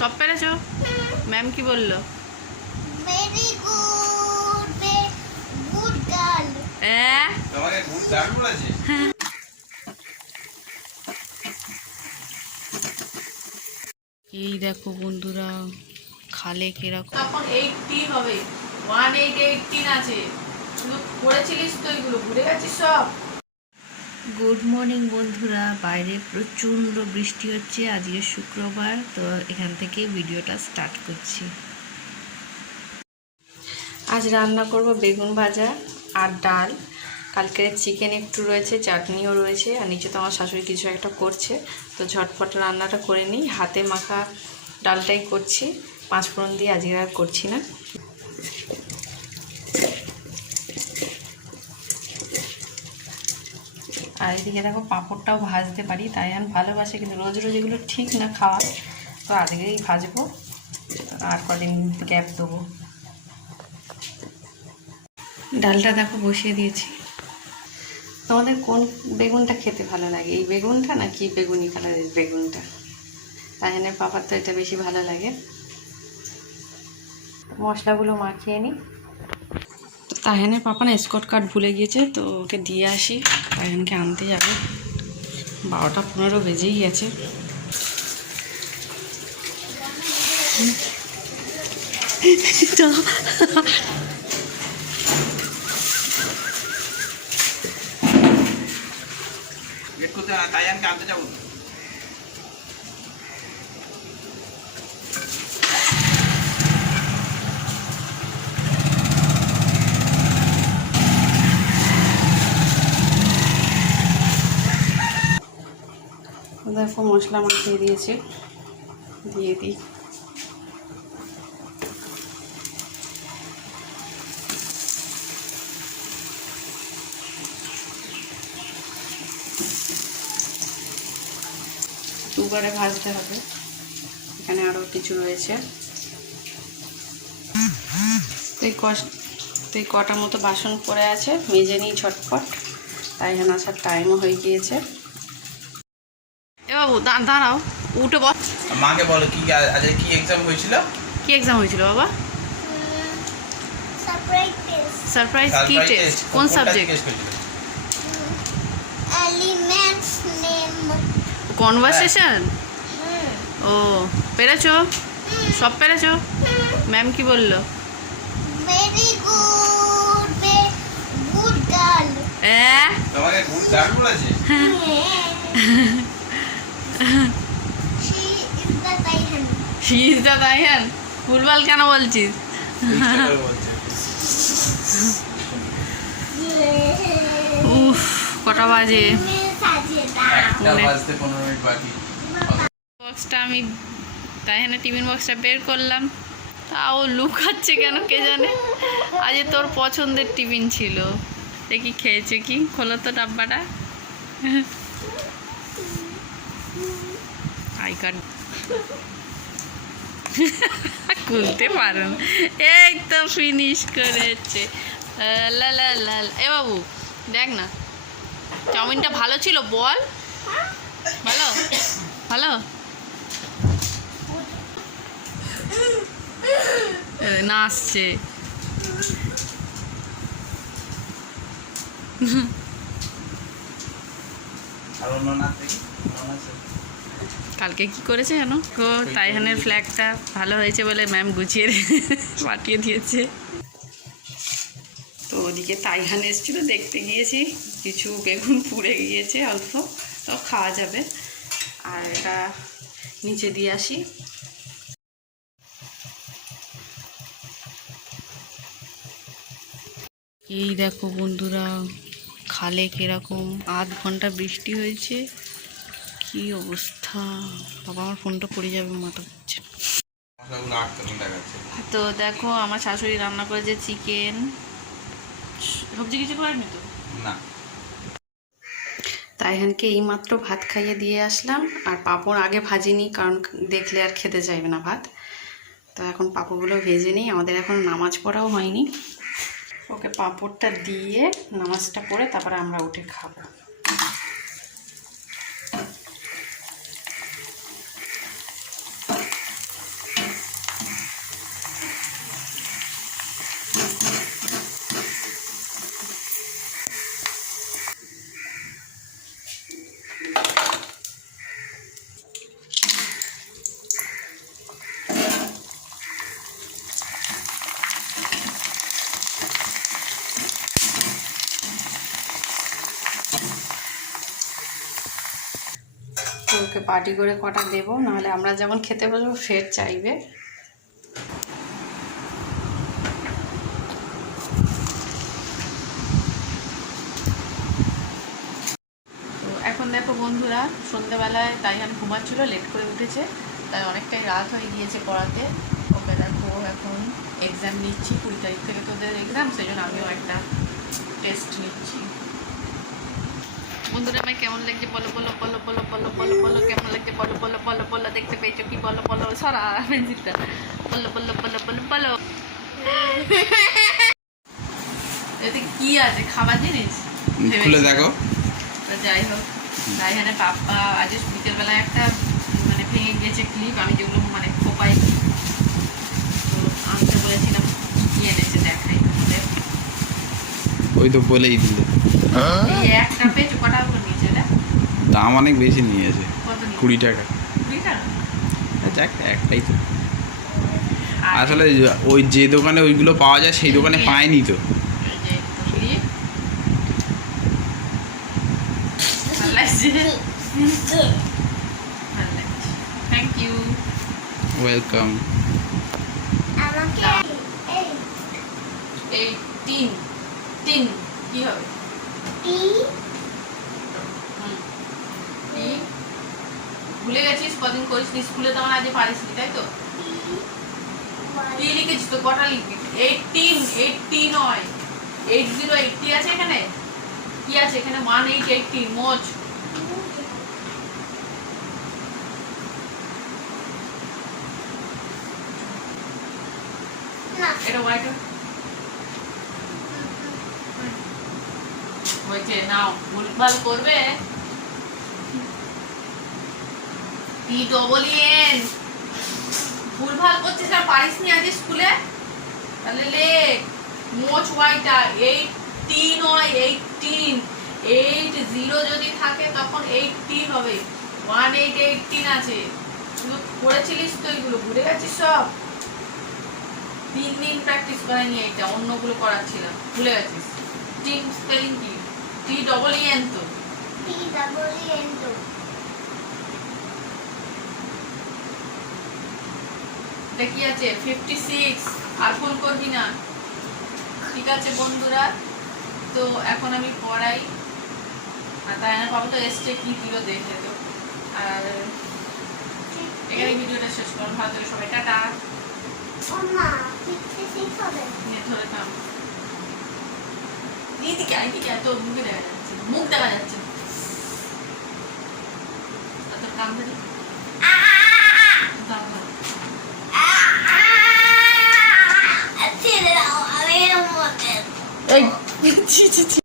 সব পেরেছ? ম্যাম কি বলল? হ্যাঁ? এই দেখো বন্ধুরা খালে কীরকম। তখন এইটিন হবে। ওয়ান এইট এইটিন আছে। শুধু পড়েছিলিস তো এগুলো ভুলে গেছিস সব? গুড মর্নিং বন্ধুরা। বাইরে প্রচণ্ড বৃষ্টি হচ্ছে। আজকে শুক্রবার, তো এখান থেকে ভিডিওটা স্টার্ট করছি। আজ রান্না করব বেগুন ভাজা আর ডাল। কালকের চিকেন একটু রয়েছে, চাটনিও রয়েছে, আর নিচে তো আমার শাশুড়ি কিছু একটা করছে। তো ঝটপট রান্নাটা করে নিই। হাতে মাখা ডালটাই করছি। পাঁচ ফোড়ন দিয়ে আজকে আর করছি না। আর এদিকে দেখো পাঁপড়টাও ভাজতে পারি, তাই আমি ভালোবাসি, কিন্তু রোজ রোজ এগুলো ঠিক না খাওয়া তো আজকেই ভাজবো, আর কদিন গ্যাপ দেবো। ডালটা দেখো বসিয়ে দিয়েছি। তোমাদের কোন বেগুনটা খেতে ভালো লাগে? এই বেগুনটা না কি বেগুনি কালারের বেগুনটা? তাই জন্য পাপার তো এটা বেশি ভালো লাগে। মশলাগুলো মাখিয়ে নিই তাহেনে পাপা না স্কট কার্ড ভুলে গিয়েছে, তো ওকে দিয়ে আসি। তাহেনকে আনতে যাবে। বারোটা পনেরো বেজেই গেছে। করতে আনতে যাব। দেখো মশলা মাখিয়ে দিয়েছে। দিয়ে দিই। দুবারে ভাজতে হবে। এখানে আরও কিছু রয়েছে। তুই কষ তো এই কটা মতো বাসন পড়ে আছে? মেজে নিই ঝটপট। তাই এখানে আসার টাইমও হয়ে গিয়েছে। দাঁড়াও উঠে বস। মাকে বলো কি আজ কি এক্সাম হয়েছিল? কি এক্সাম হয়েছিল বাবা? সারপ্রাইজ টেস্ট সারপ্রাইজ কি টেস্ট কোন সাবজেক্ট এলিমেন্টস নেম কনভারসেশন ও পেরেছ? সব পেরেছ? ম্যাম কি বলল? ভেরি গুড গুড গার্ল হ্যাঁ তোমাকে খুব দারুণ বলেছে? শি ইজ দ্য তাইহান শীষ দা তাইহান ফুটবল কেন বলছিস। উফ কটা বাজে? বক্সটা আমি তাইহানে টিফিন বক্সটা বের করলাম। তাও লুকাচ্ছে কেন কে জানে? আজ তোর পছন্দের টিফিন ছিল। দেখি খেয়েছে কি? খোলো তো ডাব্বাটা। কার্ড খুলতে পারো। এই তো ফিনিশ করেছে। লা লা লা। এ বাবু, দেখ না। চাউমিনটা ভালো ছিল, বল। ভালো? ভালো? নাচছে? কালকে কি করেছে জানো? তো তাইহানের ফ্ল্যাগটা ভালো হয়েছে বলে ম্যাম গুছিয়ে পাঠিয়ে দিয়েছে। তো ওদিকে তাইহান এসেছিল, দেখতে গিয়েছি। কিছু বেগুন পুড়ে গিয়েছে অল্প, তো খাওয়া যাবে। আর এটা নিচে দিয়ে আসি। এই দেখো বন্ধুরা, খালে কীরকম? আধ ঘণ্টা বৃষ্টি হয়েছে। কি অবস্থা? বাবা আমার ফোনটা পড়ে যাবে মাথা দেখাচ্ছে তো দেখো আমার শাশুড়ি রান্না করেছে চিকেন সবজি কিছু করেনি তো? না। তাইহানকে এইমাত্র ভাত খাইয়ে দিয়ে আসলাম আর পাঁপড় আগে ভাজিনি কারণ দেখলে আর খেতে চাইবে না ভাত। তো এখন পাঁপড়গুলো ভেজে নিই আমাদের এখন নামাজ পড়াও হয়নি। ওকে পাঁপড়টা দিয়ে নামাজটা পড়ে তারপরে আমরা উঠে খাব। ওকে পার্টি করে কটা দেবো? নাহলে আমরা যেমন খেতে বসবো, ফের চাইবে। দেখো বন্ধুরা সন্ধ্যেবেলায় তাইহান ঘুমাচ্ছিল লেট করে উঠেছে। তাই অনেকটাই রাত হয়ে গিয়েছে পড়াতে। ওকে দেখো এখন এক্সাম নিচ্ছি, কুড়ি তারিখ থেকে তোদের এক্সাম সেই জন্য আমিও একটা টেস্ট নিচ্ছি। বন্ধুরা আমায় কেমন লাগছে বলো বলো বলো বলো বলো বলো বলো কেমন লাগছে বলো বলো বলো বলো দেখতে পেয়েছ কি বলো বলো সরা পেন্সিলটা বলো বলো বলো বলো বলো এতে কি আছে খাবার জিনিস খুলে দেখো তো যাই হোক রায়হানের পাপ্পা আজ বিকেলবেলায় একটা মানে ভেঙে গিয়েছে ক্লিপ আমি যেগুলো মানে খোপাই তো আনতে বলেছিলাম কি এনেছে দেখাই তাহলে ওই তো বলেই দিলে এই একটা পেজ কটা করে নিয়েছে এটা দাম অনেক বেশি নিয়েছে। কুড়ি টাকা। যাক একটাই তো। আসলে ওই যে দোকানে ওইগুলো পাওয়া যায় সেই দোকানে পায়নি তো। ওয়েলকাম এই এই তিন তিন কি হবে টি হুম কি ভুলে গেছিস কদিন করিস নি স্কুলে তখন আজ পারিস নি তাই তো? কি লিখেছিস তো কটা লিখবি? এইটিন এইটটি নয় এইট জিরো এইটটি আছে এখানে? কি আছে এখানে? ওয়ান এইট এইটটি মোচ এটা হোয়াইট হয়েছে নাও। ভুলভাল করবে। এন ভুলভাল করছিস আর পারিস নি আজ স্কুলে? তাহলে লেখ মোচ ওয়াইটা এইটিন নয় এইটিন এইট জিরো যদি থাকে তখন এইটিন হবে। ওয়ান এইট এইটিন আছে। তুই পড়েছিলিস তো এগুলো ভুলে গেছিস সব? তিন দিন প্র্যাকটিস করাইনি এটা অন্যগুলো করাচ্ছিলাম ভুলে গেছিস। টিম স্পেলিং কি? টি ডবল ই এন তো টি ডাবল এন টু এটা কি আছে? ফিফটি সিক্স আর ভুল করবি না ঠিক আছে বন্ধুরা তো এখন আমি পড়াই। আর তাই না পাবো তো এসছে কি দিল দেখে তো। আর এখানে ভিডিওটা শেষ করুন ভালো করে সবাই। টাটা। ধরে কাম এইদিকে এইদিকে এত মুখে দেখা যাচ্ছে মুখ দেখা যাচ্ছে। আর তোর কাম 哎，你去去去。